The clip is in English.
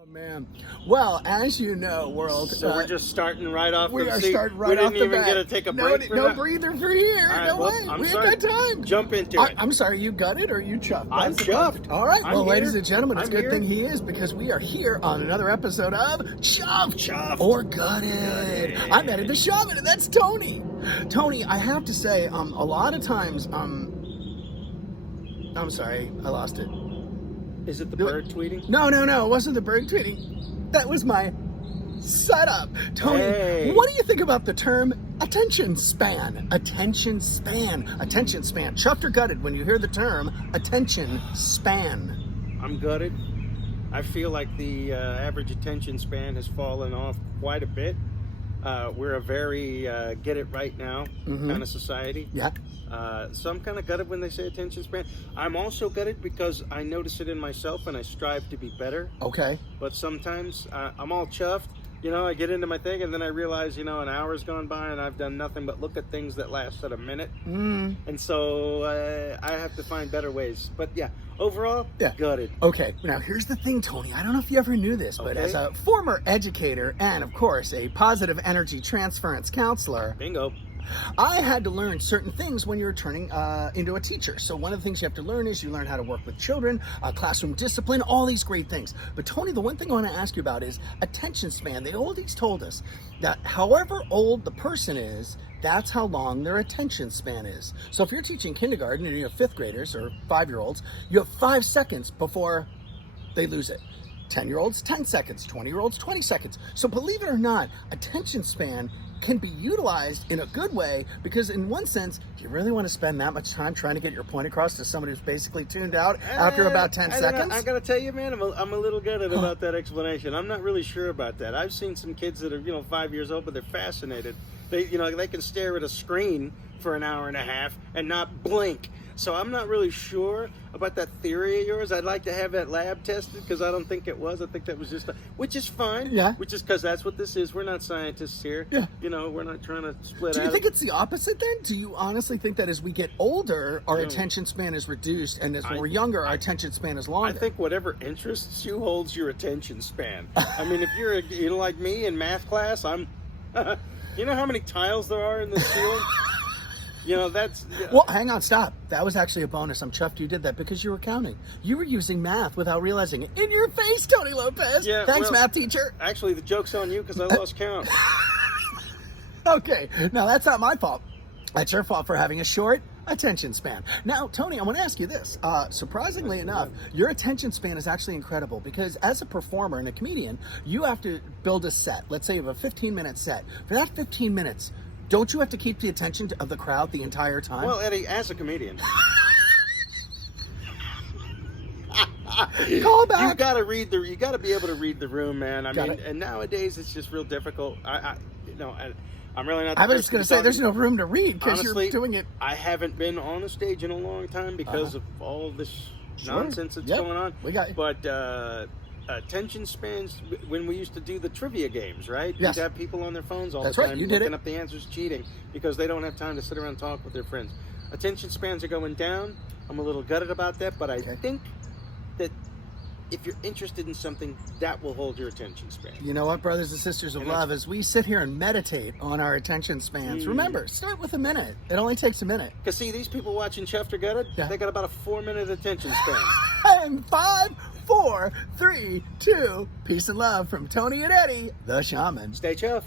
Oh man. Well, as you know, world. So we're just starting right off. We are see, starting right off the bat. We didn't even get to take a break. For no that? breather for here. All right, No well, way. I'm We sorry. had good time. Jump into it. I'm sorry. You gutted or you chuffed? I'm chuffed. All right. Well, I'm ladies here. and gentlemen, it's a I'm good here. thing he is because we are here on another episode of Chuffed or Gutted. I'm Eddie the Shaman, and that's Tony. Tony, I have to say, a lot of times, I'm sorry, I lost it. Is it the bird tweeting? No, it wasn't the bird tweeting. That was my setup. Tony, Hey. What do you think about the term attention span? Attention span. Attention span. Chuffed or gutted when you hear the term attention span? I'm gutted. I feel like the average attention span has fallen off quite a bit. We're a very get it right now kind of society. Yeah. So I'm kind of gutted when they say attention span. I'm also gutted because I notice it in myself and I strive to be better. Okay. But sometimes I'm all chuffed. You know, I get into my thing and then I realize, an hour's gone by and I've done nothing but look at things that lasted a minute. And so I have to find better ways. But yeah, overall, gutted. Okay, now here's the thing, Tony. I don't know if you ever knew this, but as a former educator and, of course, a positive energy transference counselor, Bingo. I had to learn certain things when you're turning into a teacher. So one of the things you have to learn is you learn how to work with children, classroom discipline, all these great things. But Tony, the one thing I want to ask you about is attention span. The oldies told us that however old the person is, that's how long their attention span is. So if you're teaching kindergarten and you have fifth graders or 5-year-olds, you have 5 seconds before they lose it. 10-year-olds, 10 seconds. 20-year-olds, 20 seconds. So believe it or not, attention span can be utilized in a good way because in one sense, do you really want to spend that much time trying to get your point across to somebody who's basically tuned out after about 10 seconds? I gotta tell you, man, I'm a little gutted about that explanation. I'm not really sure about that. I've seen some kids that are, 5 years old, but they're fascinated. They can stare at a screen for an hour and a half and not blink. So I'm not really sure about that theory of yours. I'd like to have that lab tested because I don't think it was. I think that was just, which is fine. Yeah. Which is because that's what this is. We're not scientists here. Yeah. We're not trying to split Do you out. think it's the opposite then? Do you honestly think that as we get older, our attention span is reduced, and as we're younger, our attention span is longer? I think whatever interests you holds your attention span. I mean, if you're like me in math class, I'm. You know how many tiles there are in the ceiling? That's... Well, hang on, stop. That was actually a bonus. I'm chuffed you did that because you were counting. You were using math without realizing it. In your face, Tony Lopez. Yeah, Thanks, math teacher. Actually, the joke's on you because I lost count. Okay, now that's not my fault. That's your fault for having a short attention span. Now, Tony, I want to ask you this. Surprisingly enough, your attention span is actually incredible because as a performer and a comedian, you have to build a set. Let's say you have a 15-minute set. For that 15 minutes, don't you have to keep the attention of the crowd the entire time? Well, Eddie, as a comedian... Call back. You gotta be able to read the room, man. I mean, and nowadays it's just real difficult. I'm really not. I was just going to say, there's no room to read because you're doing it. I haven't been on a stage in a long time because of all this nonsense that's going on. We got you. But attention spans, when we used to do the trivia games, right? Yes. You'd have people on their phones all That's the time right. You did looking it. up the answers, cheating because they don't have time to sit around and talk with their friends. Attention spans are going down. I'm a little gutted about that, but I think that if you're interested in something, that will hold your attention span. You know what, brothers and sisters of love, as we sit here and meditate on our attention spans, remember, start with a minute. It only takes a minute. Because see, these people watching Chuffed or Gutted, they got about a 4-minute attention span. And 5, 4, 3, 2, peace and love from Tony and Eddie, the Shaman. Stay chuffed.